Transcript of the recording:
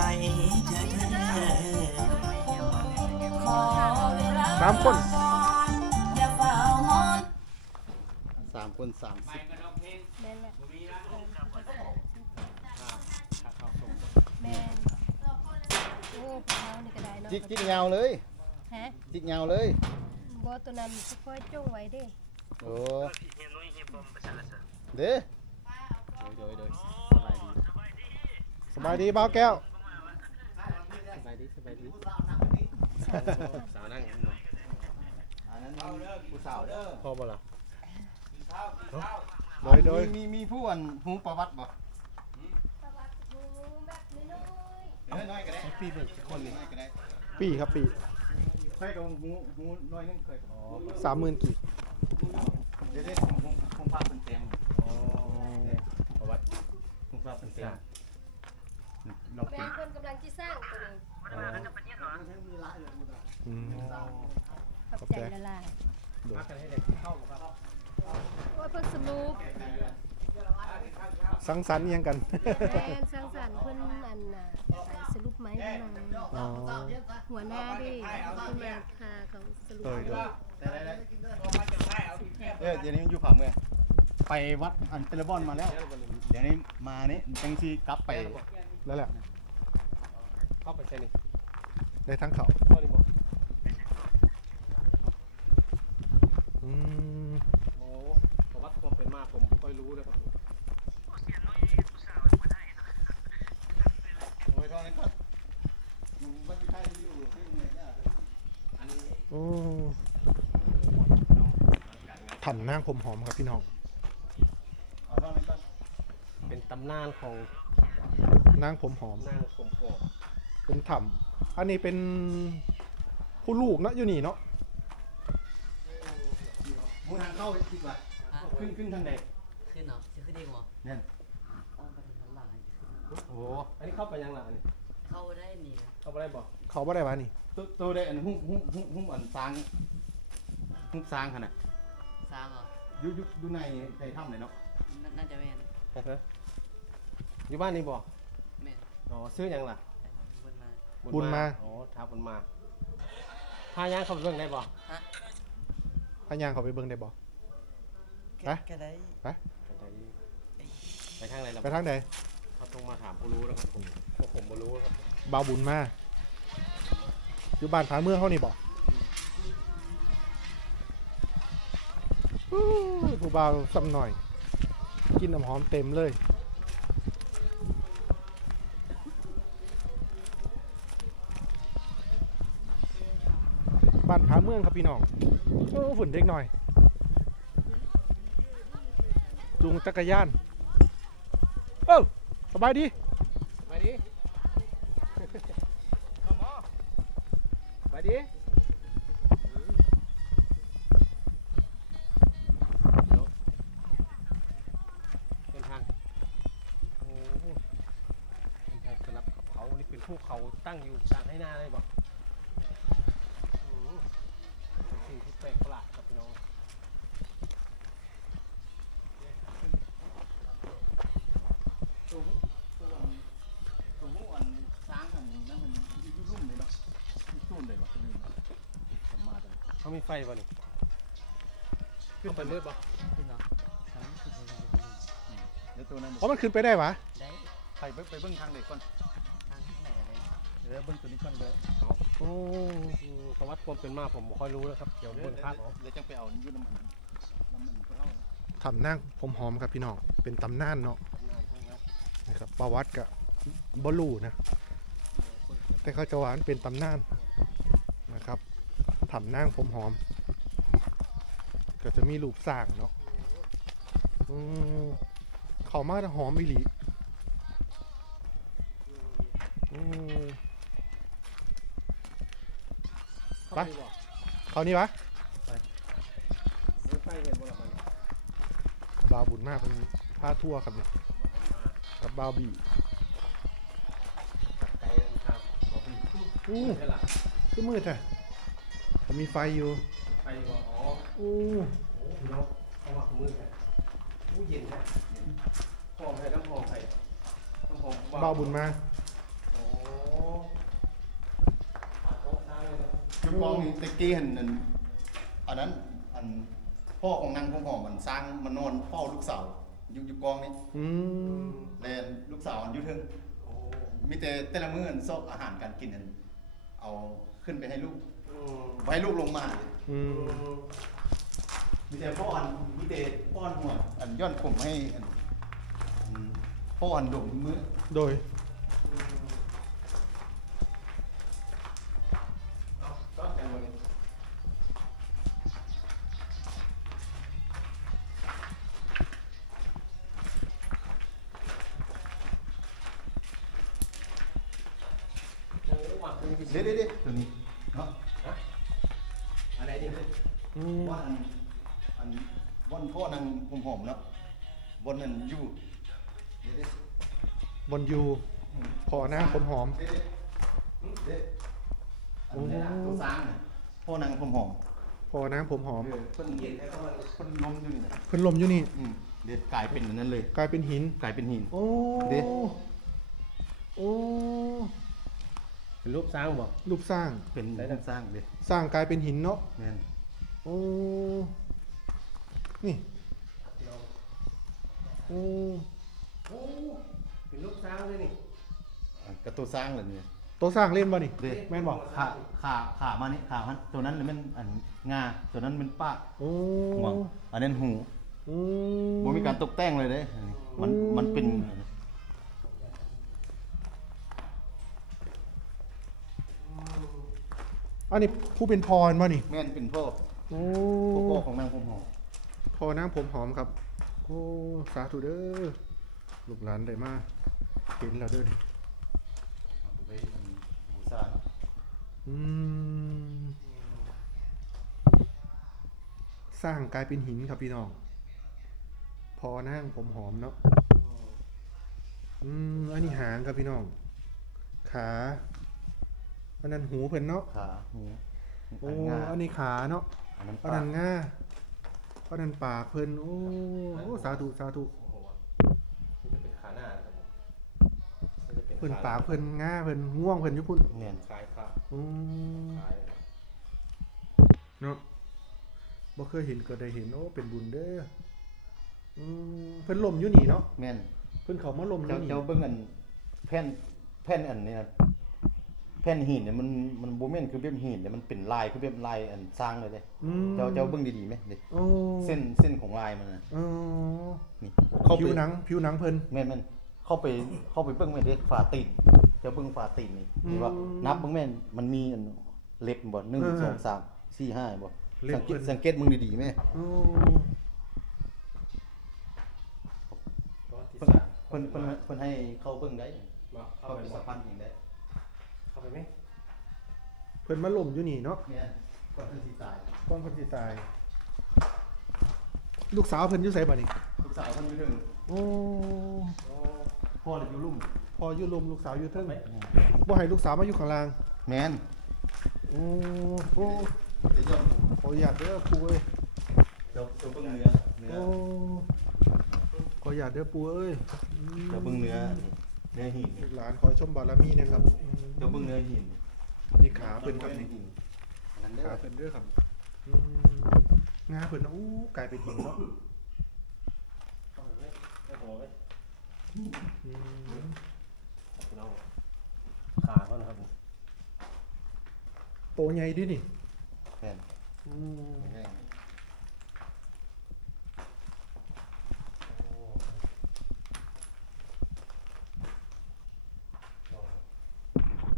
ใจแท้ๆขอเวลาสามคน ก่อนอย่าเฝ้าฮอนสามคนสามสิบแม่นแหละแม่นโอ้พวกเขานี่ก็ได้เนาะจิกจิกเงาเลยฮะจิกเงาเลยบ่ตัวนั้นสิค่อยจ้องไว้เด้โอ้เด้โดยโดยสบายดีสบายดีบ่าวแก้วส บายดีสบายดีสาวนั่งอันนั้นผู้สาวเด้อพอบ่ล่ะโดยโดยมีมีผู้อันหูประวัติบ่สวัสดีแบบน้อยเอ้ยน้อยก็ได้พี่เป็นคนนี่น้อยก็ได้ปีครับปีเคยกับหูหูน้อยนึงเคยกับอ๋อสามหมื่นกีบเดี๋ยวได้ผมผมผมพาเป็นเต็มประวัติผมพาเป็นเต็มเราๆแม่เป็นนเพิ่นกำลังสิสร้างตัวนี้อื มขอบใจละลายพักกันให้เด็กเข้าครับโอ้ยเพิ่นสรุปสังสรรค์อิหยังกัน แม่นสร้างสรรค์เพิ่นอันน่ะไปสรุปไหมเพิ่นมาอ๋อ หัวหน้าเดิเพิ่นมาพาเขาสรุปโดยโดยได้ได้ได้เออเดี๋ยวนี้มันอยู่ฝ่าเมืองไปวัดอันเตลบอนมาแล้ว เดี๋ยวนี้มานี่จังซีกลับไปแล้วแหละ เข้าไปใช่นี่ได้ทั้งเขาเข้านี่บอกอืมโอ้ประวัติความเป็นมาผมค่อยรู้เลยครับโอ้ยตอนนั้นก็วัดที่ใกล้อยู่ที่ไหนเนี่ยอันนี้โอ้ทำนางผมหอมครับพี่น้องเอาตอนนั้นก็เป็นตำนานของนางผมหอม นางสมโพธิ์ เป็นถ้ำอันนี้เป็นผู้ลูกเนาะอยู่นี่เนาะมูทางเข้าดีกว่าขึ้นขึ้นทางใดขึ้นเนาะจะขึ้นเองเหรอเนี่ยอ้อมไปทางด้านหลังโอ้อันนี้เข้าไปยังล่ะอันนี้เข้าได้นี่นะเข้าไปได้บอกเขาบ่ได้วะนี่ตัวตัวได้อันหุ้มหุ้มหุ้มหุ้มอันสร้างหุ้มสร้างขนาดสร้างเหรออยู่อยู่อยู่ในในถ้ำเลยเนาะนาน่าจะแม่นฮะอยู่บ้านนี่บอกแม่นอ๋อซื้อยังล่ะแต่บนมา บุญมาอ๋อท้าบุญมาพาย่างเข้าไปเบิ่งได้บ่ฮะพายางเขาไปเบิ่งได้บ่ ไปแค่ได้ไปไปทางไหนล่ะไปทางใดเขาต้องมาถามผู้รู้แล้วครับผมพวกผมบ่รู้ครับบ่าวบุญมาอยู่บ้านผาเมืองเขานี่บ่อู้ยผู้บ่าวซ้ำหน่อย กินน้ำหอมเต็มเลย เมืองครับพี่น้องโอ้ฝุ่นเด็กหน่อยจุงจักรยานเอ้าสบายดีไปดิไปดิเป็นทางโอ้เป็นทางสลับกับเขานี่เป็นภูเขาตั้งอยู่กลางให้นาเลยบอก แปลกประหลาดครับพี่น้องตัวตัวอันตัวหุ้มอันสร้างอันนั้นมันอยู่รุ่มเลยเนาะอยู่รุ่มเลยว่ะนี่ผมมาเลยเขามีไฟป่ะนี่ขึ้นไปมืดป่ะขึ้นเนาะทางขึ้นไปทางนี้เดี๋ยวตัวนั้นเพราะมันขึ้นไปได้หวะได้ไปเบิ่งไปเบิ่งทางเด็กก่อน เดี๋ยวเบิ่งตัวนี้ก่อนเลยโอ้ประวัติความเป็นมาผมไม่ค่อยรู้นะครับเดี๋ยวเบิ่งภาพเอาเดี๋ยวจะไปเอาอยู่น้ำมันน้ำมันเท่าทำนั่งผมหอมครับพี่น้องเป็นตำนานเนาะนะครับประวัติกับบลูนะ แต่เขาจะหวานเป็นตำนานนะครับทำนั่งผมหอม ก็จะมีรูปสร้างเนาะอืมเขามาหอมอีหลีอืม ไปเขานี่วะรถไฟเห็นบ่ล่ะมันบาวบุญมากเป็นผ้าทั่วครับเนี่ยกับบาวบีไกลเดินทางบอกพี่อู้ใช่ล่ะก็มืดอะแต่มีไฟอยู่ไปดีกว่าอ๋ออู้โอ้พี่น้องเอามาขมือกันอู้เย็นนะหอมใส่น้ำหอมใส่น้ำหอมบาวบุญมา โอ้ ยุคกองนี่ตะกี้เห็นนั่นอันนั้นอันพ่อของนางพงหอมมันสร้างมานอนเฝ้าลูกสาวยุคยุคกองนี่อืมแลนลูกสาวอันอยุทึงโอ้มีแต่แต่ละมื้ออันซอกอาหารการกินอันเอาขึ้นไปให้ลูกอืมไว้ลูกลงมาเลยอืมมีแต่พ่ออันมีแต่ป้อนหัวอันย้อนผมให้อันอันพ่ออันดมมื้อโดย เป็นพิเศเด็ษดเด็ดตัวนี้เนาะอะไรดิอืมว่าอันอันวันพ่อนางผมหอมแล้ววันนั้นอยู่เด็ดเด็ดบนยูพอหน้าผมหอมเด็ดเด็ดอันนี้นะตัวสร้างน่ะพ่อนางผมหอมพอหน้าผมหอมเออเพิ่นเย็นให้เขาว่าเพิ่นล้มอยู่นี่นะเพิ่นลมอยู่นี่ อืมเด็ดกลายเป็นอันนั้นเลย กลายเป็นหิน กลายเป็นหิน โอ้ เด้ โอ้ เป็นรูปสร้างบ่รูปสร้าง เป็นได้รูนะปสร้างเด็ดสร้างกลายเป็นหินเนาะแม่นโอ้นี่โอ้โอ้เป็นรูปสร้างเลยนี่อันกระตัวสร้างเลยเนี่ยโตัวสร้างเล่นบ่นี่ เด็ดแม่นบอกขาขาขามานี่ขามันตัวนั้นมันอันงาตัวนั้นมันปากโอ้หัวอันนั้นหูอืบ่มีการตกแต่งเลยเด้อันนี้มันมันเป็นอันนี้ ผู้เป็นพรบ่นี่แม่นเป็นพ่อโอ้พ่อของนางผมหอมพอน้ำผมหอมครับ โอ้สาธุเด้อลูกหลานได้มาเห็นแล้วเด้อนี่เอาไปอันหมูซานอืมสร้างกลายเป็นหินครับพี่น้อง พอนั่งผมหอมเนาะอืมอันนี้หางครับพี่น้อง ขา อันนั้นหูเพิ่นเนาะขาหูโอ้อันงาอันนี้ขาเนาะอันนั้นอันปานั้กนง่าอันนั้นปากเพิ่นโอ้โอ้สาธุสาธุโอ้โหมันจะเป็นขาหน้าครับผมมันจะเพิ่นขปากเพิ่นง่าเพิ่นง่วงเพิ่นอยู่พุ่นแม่นคลายขาอืมคลายเนาะบ่เคยเห็นก็ได้เห็นโอ้เป็นบุญเด้ออืมเพิ่นล่มอยู่นี่เนาะแม่นเพิ่นเขามาล่มอเจ้ายู่นี่เจ้าเบิ่งอันแผ่นแผ่นอันนี้นะแผ่นหินเนี่ยมันมันบ่แม่นคือแบบหินเนี่ยมันเป็นลายคือแบบลายอันสร้างเลยเด้อืม เจ้าเจ้าเบิ่งดีๆไหมเด้โอ้เส้นเส้นของลายมันน่ะเออนี่เข้าผิไปวหนังผิวหนังเพิ่น แม่นแม่นเข้าไปเข้าไปเบิ่งแม่นเด้ฝาตีนเจ้าเบิ่งฝาตีนนี่อืมนี่ว่านับเบิ่งแม่นมันมีอันเล็บบ่หนึ่งเออสองสามสี่ห้าบ่เล็บสังเกเพิ่ตน สังเกตมึงดีๆแม่โอ้ประวัติเพิ่นศาสตร์เพิ่นเพิ่นเพิ่นให้เข้าเบิ่งได้มาเข้าเข้าไปไปบ่สัมพันธ์เองได้ เข้าไปไหมเพิ่นมาล่มอยู่นี่เนาะแม่นก่อนเพิ่นสิตายก่อนเพิ่นสิตาย ลูกสาวเพิ่นอยู่ไสบัดนี้ลูกสาวเพิ่นอยู่ถึงโอ้โอ้พ่อเลยอยู่ลุ่มพออยู่ลมลูกสาวอยู่เทิงบ่ให้ลูกสาวมาอยู่ข้างล่างแม่นโอ้โอ้เดี๋ยวเจ้าขออยากเด้อปู่เอ้ยเจ้าเจ้าเบิ่งเนื้อเนื้อโอ้ขออยากเด้อปู่เอ้ยอืม เจ้าเบิ่งเนื้อเนื้อหินลูกหลานขอชมบารมีนะครับอืมเจ้าเบิ่งเนื้อหินนี่ขาเพิ่นครับนี่อันนั้นเด้ขาอเพิ่นเด้อครับอืมงาเพิ่นนะอู้กลายเป็นหินเนาะเข้าไปไหมโอ้โหไหมอืมเราขาเขานะครับผมโตใหญ่ดินี่แม่นอืมแม่น